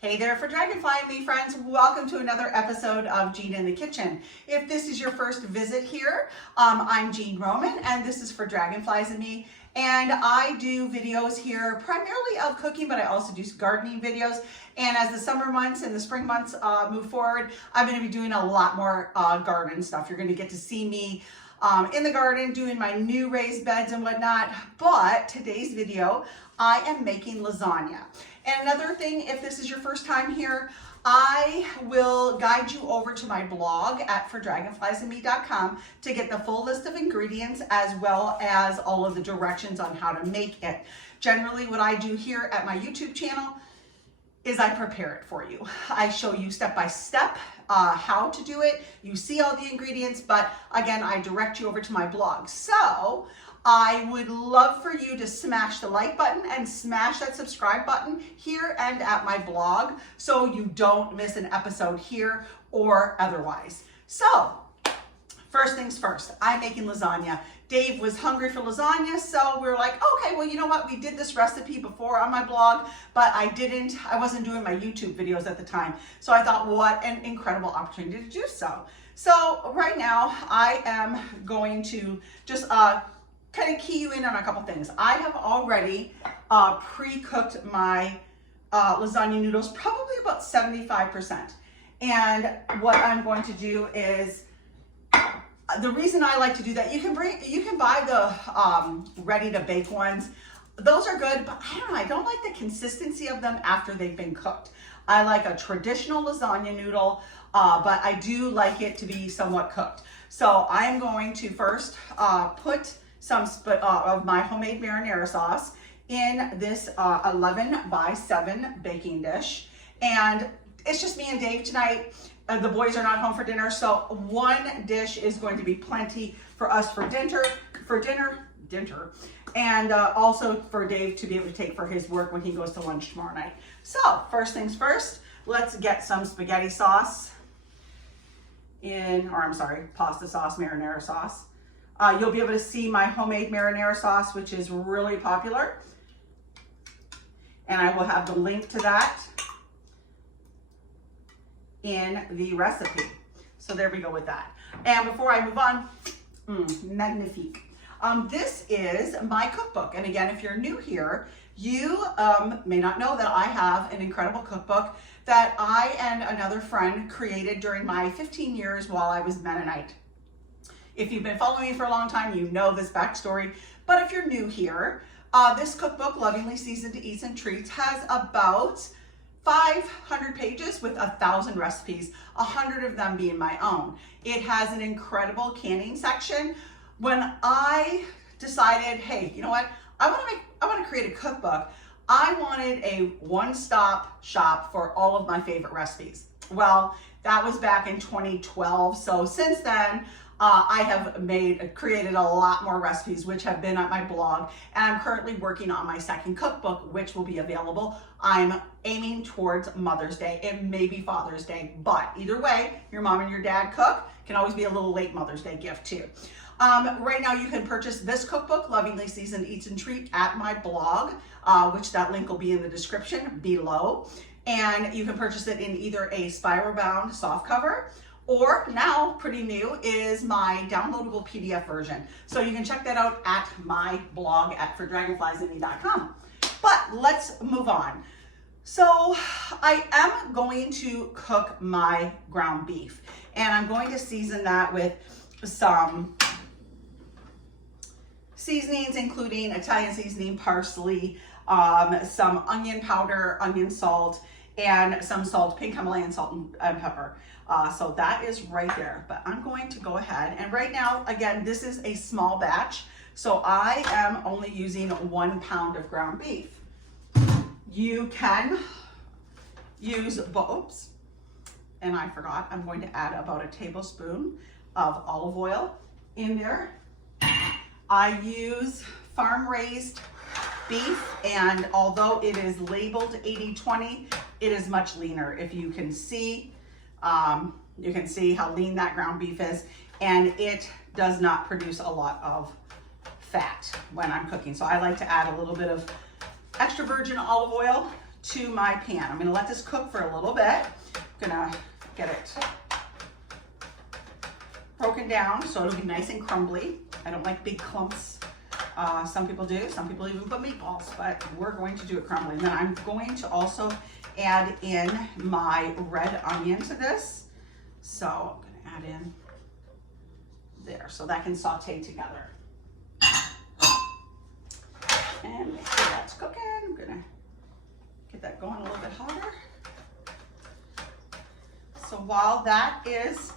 Hey there for Dragonfly and me friends, welcome to another episode of Jean in the Kitchen. If this is your first visit here, I'm Jean Roman and this is for Dragonflies and me. And I do videos here primarily of cooking, but I also do gardening videos. And as the summer months and the spring months move forward, I'm going to be doing a lot more garden stuff. You're going to get to see me in the garden doing my new raised beds and whatnot. But today's video, I am making lasagna. And another thing, if this is your first time here, I will guide you over to my blog at fordragonfliesandme.com to get the full list of ingredients as well as all of the directions on how to make it. Generally, what I do here at my YouTube channel is I prepare it for you. I show you step by step how to do it. You see all the ingredients, but again, I direct you over to my blog. So I would love for you to smash the like button and smash that subscribe button here and at my blog so you don't miss an episode here or otherwise. So first things first, I'm making lasagna. Dave was hungry for lasagna, so we were like, okay, well, you know what? We did this recipe before on my blog, but I wasn't doing my YouTube videos at the time. So I thought, what an incredible opportunity to do so. So right now I am going to just kind of key you in on a couple things. I have already pre-cooked my lasagna noodles, probably about 75%. And what I'm going to do is, the reason I like to do that, you can buy the ready to bake ones. Those are good, but I don't know, I don't like the consistency of them after they've been cooked. I like a traditional lasagna noodle, but I do like it to be somewhat cooked. So I'm going to first put some of my homemade marinara sauce in this 11 by 7 baking dish. And it's just me and Dave tonight. The boys are not home for dinner, so one dish is going to be plenty for us for dinner, and also for Dave to be able to take for his work when he goes to lunch tomorrow night. So first things first, let's get some spaghetti sauce pasta sauce, marinara sauce. You'll be able to see my homemade marinara sauce, which is really popular. And I will have the link to that in the recipe. So there we go with that. And before I move on, magnifique. This is my cookbook. And again, if you're new here, you may not know that I have an incredible cookbook that I and another friend created during my 15 years while I was Mennonite. If you've been following me for a long time, you know this backstory. But if you're new here, this cookbook, Lovingly Seasoned Eats and Treats, has about 500 pages with 1,000 recipes, 100 of them being my own. It has an incredible canning section. When I decided, hey, you know what? I want to create a cookbook. I wanted a one-stop shop for all of my favorite recipes. Well, that was back in 2012. So since then, I have created a lot more recipes, which have been on my blog, and I'm currently working on my second cookbook, which will be available. I'm aiming towards Mother's Day and maybe Father's Day, but either way, your mom and your dad cook, can always be a little late Mother's Day gift too. Right now you can purchase this cookbook, Lovingly Seasoned Eats and Treat, at my blog, which that link will be in the description below. And you can purchase it in either a spiral bound soft cover, or now, pretty new, is my downloadable PDF version. So you can check that out at my blog at fordragonfliesandme.com. But let's move on. So I am going to cook my ground beef, and I'm going to season that with some seasonings, including Italian seasoning, parsley, some onion powder, onion salt, and some salt, pink Himalayan salt and pepper. So that is right there, but I'm going to go ahead, and right now, again, this is a small batch, so I am only using 1 pound of ground beef. You can use, oops, and I forgot, I'm going to add about a tablespoon of olive oil in there. I use farm-raised beef, and although it is labeled 80-20, it is much leaner. If you can see, how lean that ground beef is, and it does not produce a lot of fat when I'm cooking. So I like to add a little bit of extra virgin olive oil to my pan. I'm gonna let this cook for a little bit. I'm gonna get it broken down so it'll be nice and crumbly. I don't like big clumps. Some people do, some people even put meatballs, but we're going to do it crumbly. And then I'm going to also add in my red onion to this. So I'm gonna add in there so that can saute together. And make sure that's cooking. I'm gonna get that going a little bit hotter. So while that is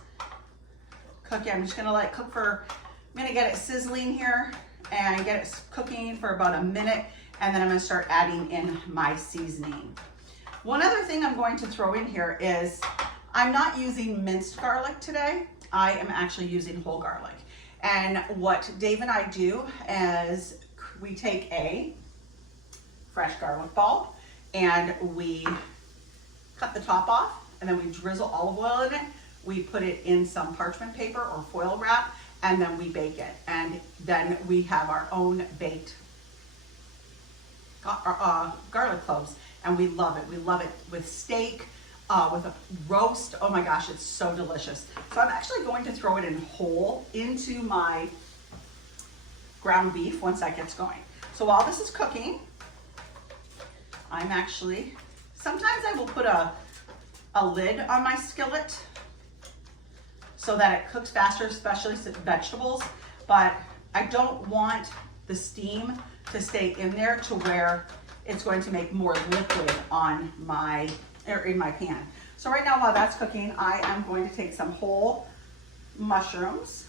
cooking, I'm just gonna let it cook for, I'm gonna get it sizzling here and get it cooking for about a minute, and then I'm gonna start adding in my seasoning. One other thing I'm going to throw in here is I'm not using minced garlic today. I am actually using whole garlic. And what Dave and I do is we take a fresh garlic bulb and we cut the top off, and then we drizzle olive oil in it. We put it in some parchment paper or foil wrap, and then we bake it. And then we have our own baked garlic cloves, and we love it. We love it with steak, with a roast. Oh my gosh, it's so delicious. So I'm actually going to throw it in whole into my ground beef once that gets going. So while this is cooking, I'm actually, sometimes I will put a lid on my skillet so that it cooks faster, especially vegetables, but I don't want the steam to stay in there to where it's going to make more liquid on my, or in my pan. So right now while that's cooking, I am going to take some whole mushrooms.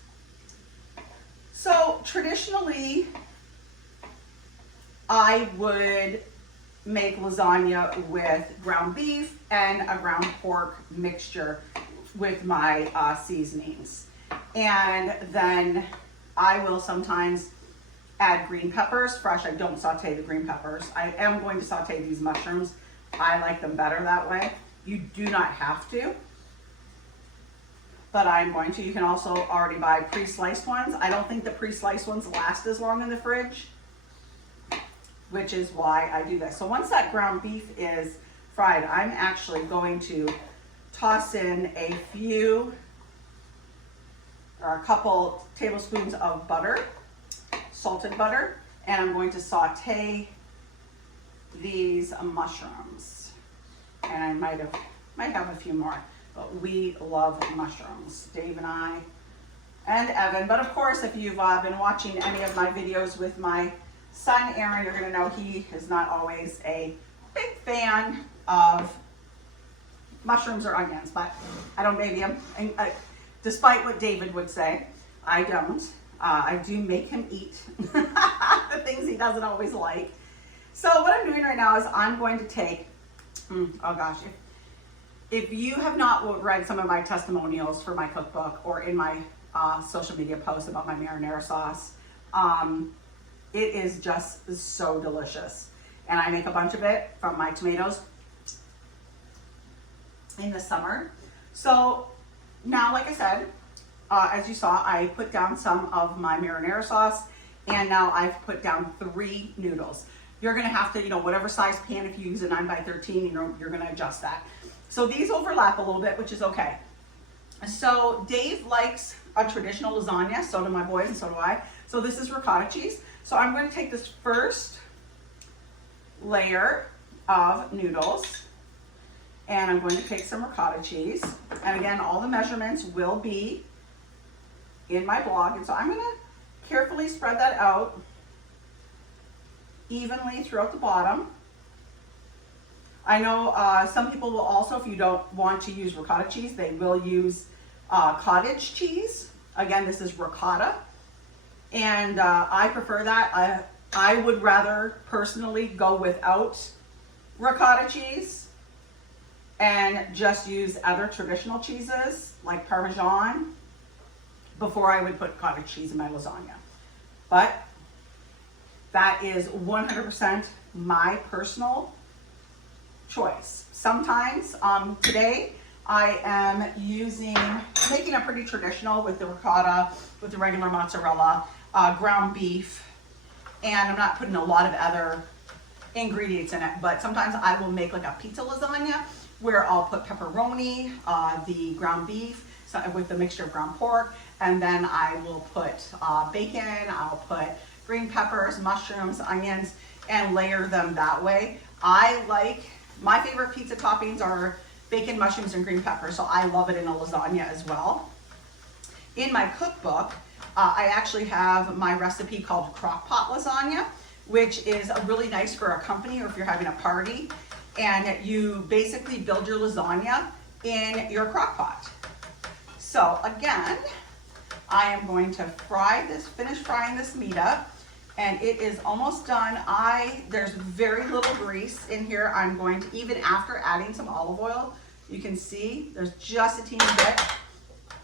So traditionally, I would make lasagna with ground beef and a ground pork mixture with my seasonings. And then I will sometimes add green peppers, fresh. I don't saute the green peppers. I am going to saute these mushrooms. I like them better that way. You do not have to, but I'm going to. You can also already buy pre-sliced ones. I don't think the pre-sliced ones last as long in the fridge, which is why I do this. So once that ground beef is fried, I'm actually going to toss in a few or a couple tablespoons of butter, salted butter, and I'm going to saute these mushrooms. And I might have a few more, but we love mushrooms, Dave and I, and Evan. But of course, if you've been watching any of my videos with my son Aaron, you're gonna know he is not always a big fan of mushrooms or onions, but I don't baby him. And, despite what David would say, I don't. I do make him eat the things he doesn't always like. So what I'm doing right now is I'm going to take, oh gosh, if you have not read some of my testimonials for my cookbook or in my social media posts about my marinara sauce, it is just so delicious. And I make a bunch of it from my tomatoes in the summer. So now, like I said, as you saw, I put down some of my marinara sauce, and now I've put down 3 noodles. You're gonna have to, whatever size pan, if you use a 9x13, you're gonna adjust that. So these overlap a little bit, which is okay. So Dave likes a traditional lasagna, so do my boys and so do I. So this is ricotta cheese. So I'm going to take this first layer of noodles, and I'm going to take some ricotta cheese. And again, all the measurements will be in my blog. And so I'm going to carefully spread that out evenly throughout the bottom. I know some people will also, if you don't want to use ricotta cheese, they will use cottage cheese. Again, this is ricotta. And I prefer that. I would rather personally go without ricotta cheese and just use other traditional cheeses like Parmesan before I would put cottage cheese in my lasagna. But that is 100% my personal choice. Sometimes, today, I am making it pretty traditional with the ricotta, with the regular mozzarella, ground beef, and I'm not putting a lot of other ingredients in it, but sometimes I will make like a pizza lasagna where I'll put pepperoni, the ground beef with the mixture of ground pork, and then I will put bacon, I'll put green peppers, mushrooms, onions, and layer them that way. My favorite pizza toppings are bacon, mushrooms, and green peppers, so I love it in a lasagna as well. In my cookbook, I actually have my recipe called crock pot lasagna, which is really nice for a company or if you're having a party, and you basically build your lasagna in your crock pot. So again, I am going to finish frying this meat up, and it is almost done. There's very little grease in here. I'm going to, even after adding some olive oil, you can see there's just a teeny bit.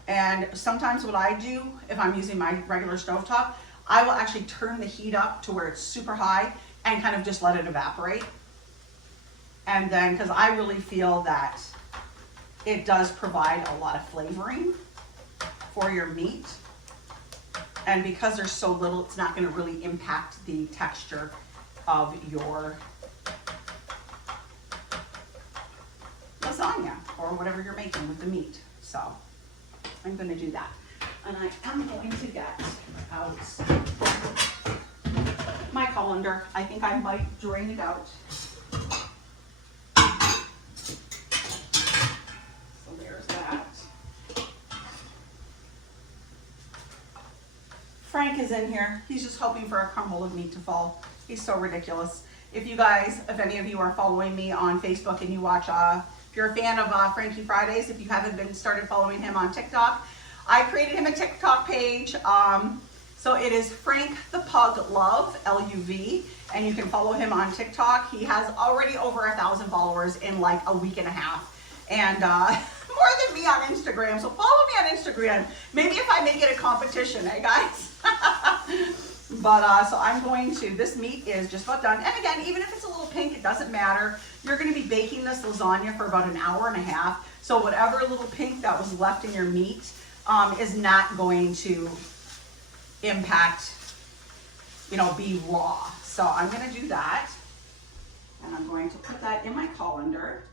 And sometimes what I do, if I'm using my regular stovetop, I will actually turn the heat up to where it's super high and kind of just let it evaporate. And then, because I really feel that it does provide a lot of flavoring for your meat. And because there's so little, it's not going to really impact the texture of your lasagna or whatever you're making with the meat. So I'm going to do that. And I am going to get out my colander. I think I might drain it out. So there's that. Frank is in here. He's just hoping for a crumble of meat to fall. He's so ridiculous. If any of you are following me on Facebook and you watch, if you're a fan of Frankie Fridays, if you haven't started following him on TikTok, I created him a TikTok page. So it is Frank the Pug Love, L-U-V, and you can follow him on TikTok. He has already over 1,000 followers in like a week and a half, and more than me on Instagram. So follow me on Instagram. Maybe if I make it a competition, eh guys? But so I'm going to, this meat is just about done. And again, even if it's a little pink, it doesn't matter. You're going to be baking this lasagna for about an hour and a half. So whatever little pink that was left in your meat is not going to impact, be raw. So I'm going to do that. And I'm going to put that in my colander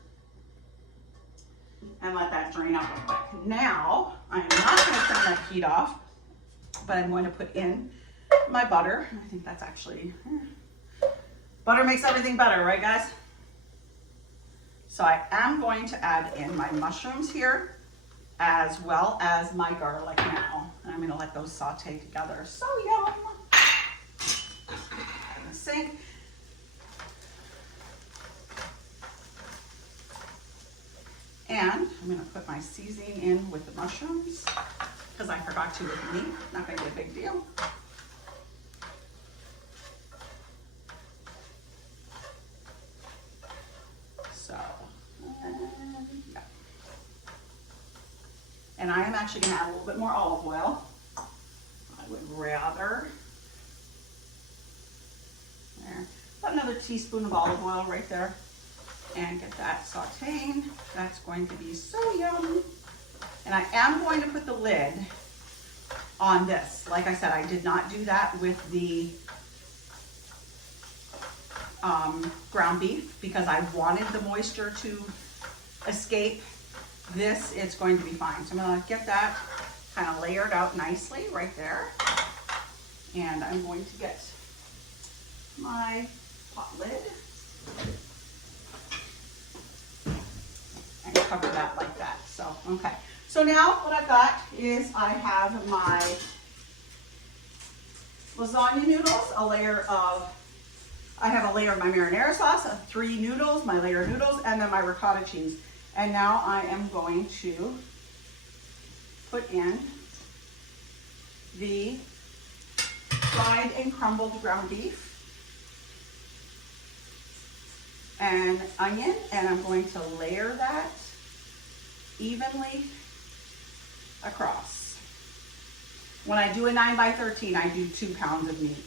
and let that drain up real quick. Now, I'm not going to turn that heat off, but I'm going to put in my butter. I think that's actually, butter makes everything better, right guys? So I am going to add in my mushrooms here, as well as my garlic now. And I'm going to let those saute together. So yum! In the sink. And I'm going to put my seasoning in with the mushrooms, because I forgot to with the meat. Not going to be a big deal. So, yeah. And I am actually going to add a little bit more olive oil. I would rather. There. About another teaspoon of olive oil right there. And get that sauteing. That's going to be so yum. And I am going to put the lid on this. Like I said, I did not do that with the ground beef because I wanted the moisture to escape. This is going to be fine. So I'm going to get that kind of layered out nicely right there. And I'm going to get my pot lid and cover that like that. So, okay. So now what I've got is I have my lasagna noodles, I have a layer of my marinara sauce, 3 noodles, my layer of noodles, and then my ricotta cheese. And now I am going to put in the fried and crumbled ground beef and onion, and I'm going to layer that evenly across. When I do a 9x13, I do 2 pounds of meat.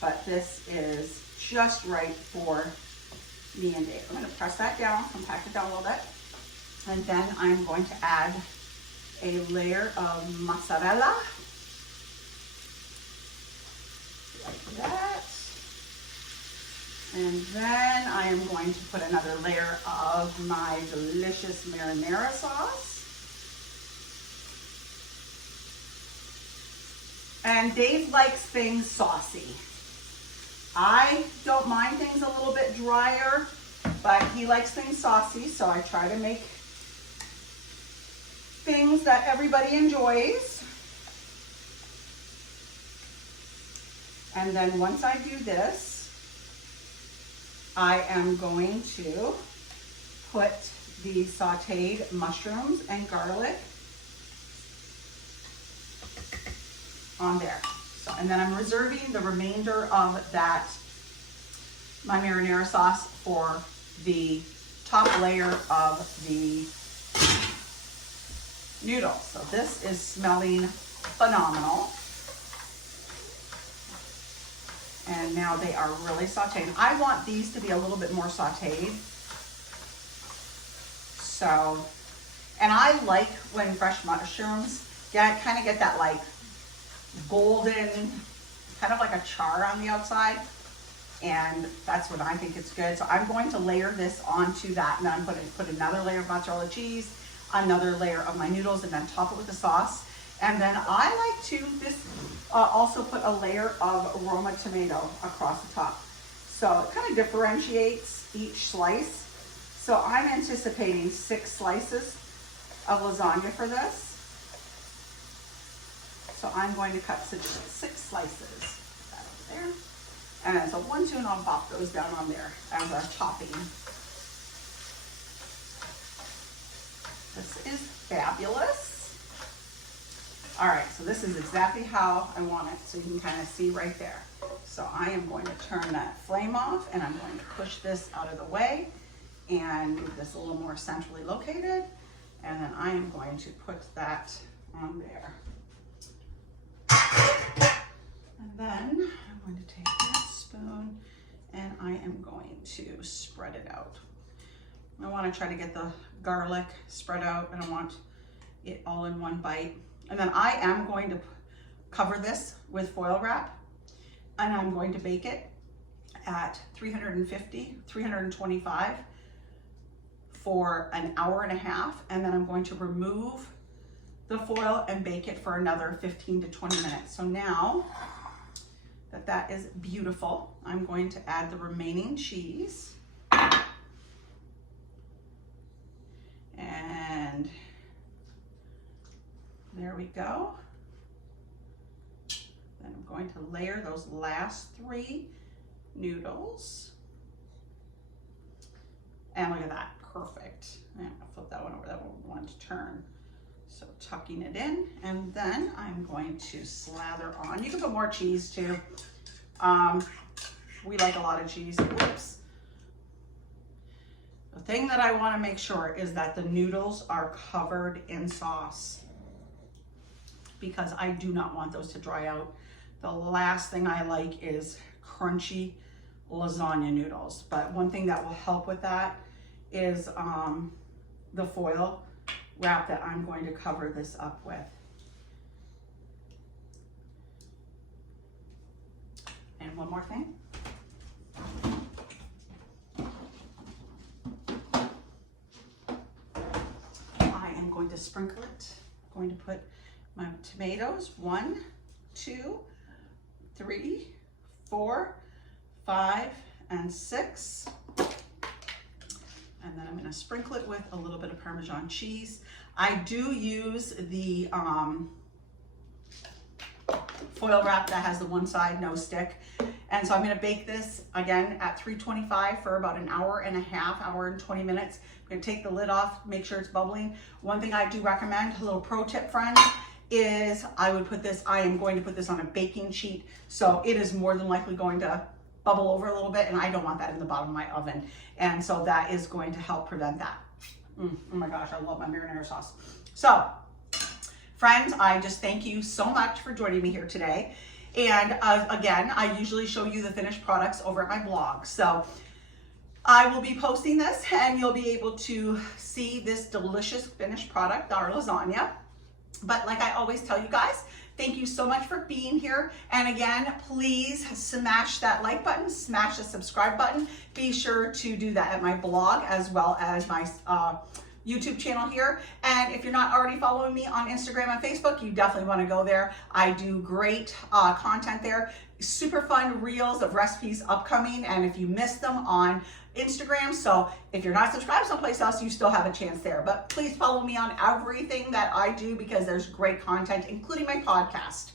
But this is just right for me and Dave. I'm going to press that down, compact it down a little bit. And then I'm going to add a layer of mozzarella. Like that. And then I am going to put another layer of my delicious marinara sauce. And Dave likes things saucy. I don't mind things a little bit drier, but he likes things saucy, so I try to make things that everybody enjoys. And then once I do this, I am going to put the sauteed mushrooms and garlic on there. So, and then I'm reserving the remainder of that, my marinara sauce, for the top layer of the noodles. So this is smelling phenomenal. And now they are really sauteed. I want these to be a little bit more sauteed. So, and I like when fresh mushrooms kind of get that like golden, kind of like a char on the outside. And that's when I think it's good. So I'm going to layer this onto that. And then I'm going to put another layer of mozzarella cheese, another layer of my noodles, and then top it with the sauce. And then I like to also put a layer of Roma tomato across the top. So it kind of differentiates each slice. So I'm anticipating 6 slices of lasagna for this. So I'm going to cut 6 slices. Put that over there. And then so 1, 2, and I'll pop those down on there as a topping. This is fabulous. All right, so this is exactly how I want it. So you can kind of see right there. So I am going to turn that flame off, and I'm going to push this out of the way and move this a little more centrally located. And then I am going to put that on there. And then I'm going to take that spoon and I am going to spread it out. I want to try to get the garlic spread out. I don't want it all in one bite. And then I am going to cover this with foil wrap, and I'm going to bake it at 350, 325 for an hour and a half. And then I'm going to remove the foil and bake it for another 15 to 20 minutes. So now that that is beautiful, I'm going to add the remaining cheese. And there we go. Then I'm going to layer those last 3 noodles. And look at that, perfect. I'm gonna flip that one over, that one wanted to turn. So tucking it in, and then I'm going to slather on. You can put more cheese too. We like a lot of cheese. Whoops. The thing that I want to make sure is that the noodles are covered in sauce, because I do not want those to dry out. The last thing I like is crunchy lasagna noodles. But one thing that will help with that is the foil wrap that I'm going to cover this up with. And one more thing. I am going to sprinkle it. I'm going to put my tomatoes, 1, 2, 3, 4, 5, and 6. And then I'm going to sprinkle it with a little bit of Parmesan cheese. I do use the foil wrap that has the one side, no stick. And so I'm going to bake this again at 325 for about an hour and a half, hour and 20 minutes. I'm going to take the lid off, make sure it's bubbling. One thing I do recommend, a little pro tip, friends, is I am going to put this on a baking sheet. So it is more than likely going to bubble over a little bit, and I don't want that in the bottom of my oven. And so that is going to help prevent that. Oh my gosh, I love my marinara sauce. So friends, I just thank you so much for joining me here today. And again, I usually show you the finished products over at my blog. So I will be posting this, and you'll be able to see this delicious finished product, our lasagna. But like I always tell you guys, Thank you so much for being here. And again, please smash that like button, smash the subscribe button. Be sure to do that at my blog as well as my YouTube channel here. And if you're not already following me on Instagram and Facebook, you definitely want to go there. I do great content there. Super fun reels of recipes upcoming, and if you missed them on Instagram, so if you're not subscribed someplace else, you still have a chance there. But please follow me on everything that I do because there's great content, including my podcast.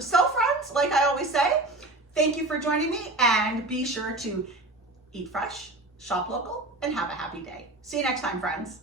So friends, like I always say, thank you for joining me, and be sure to eat fresh, shop local, and have a happy day. See you next time, friends.